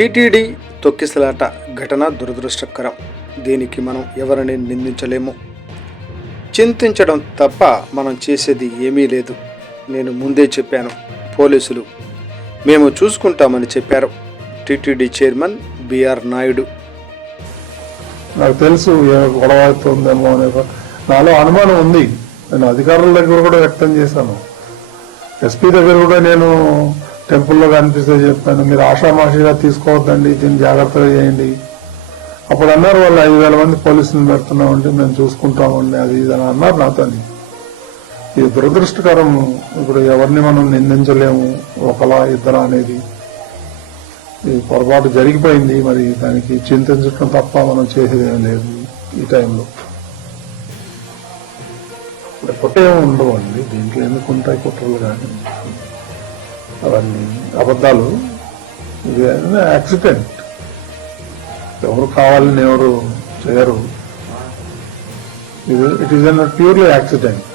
TTD తొక్కిసలాట ఘటన దురదృష్టకరం. దీనికి మనం ఎవరిని నిందించలేము. చింతించడం తప్ప మనం చేసేది ఏమీ లేదు. నేను ముందే చెప్పాను, పోలీసులు మేము చూసుకుంటామని చెప్పారు. టీటీడీ చైర్మన్ బిఆర్ నాయుడు. నాకు తెలుసు గొడవ అవుతుందేమో అనే నాలో అనుమానం ఉంది. నేను అధికారుల దగ్గర కూడా వ్యక్తం చేశాను. ఎస్పీ దగ్గర కూడా నేను టెంపుల్లో కనిపిస్తే చెప్పాను, మీరు ఆషామాషిగా తీసుకోవద్దండి, దీన్ని జాగ్రత్తగా చేయండి. అప్పుడు అన్నారు వాళ్ళు 5,000 మంది పోలీసులు పెడుతున్నామంటే మేము చూసుకుంటామండి, అది ఇది అని అన్నారు నాతో. ఇది దురదృష్టకరం. ఇప్పుడు ఎవరిని మనం నిందించలేము, ఒకలా ఇద్దరా అనేది. ఈ పొరపాటు జరిగిపోయింది, మరి దానికి చింతించడం తప్ప మనం చేసేదేం లేదు ఈ టైంలో. కుట్రేమో ఉండవు అండి దీంట్లో, ఎందుకు ఉంటాయి కుట్రలు? కానీ అవన్నీ అబద్ధాలు. ఇది యాక్సిడెంట్, ఎవరు కావాలని ఎవరు చేయరు. It is an purely accident.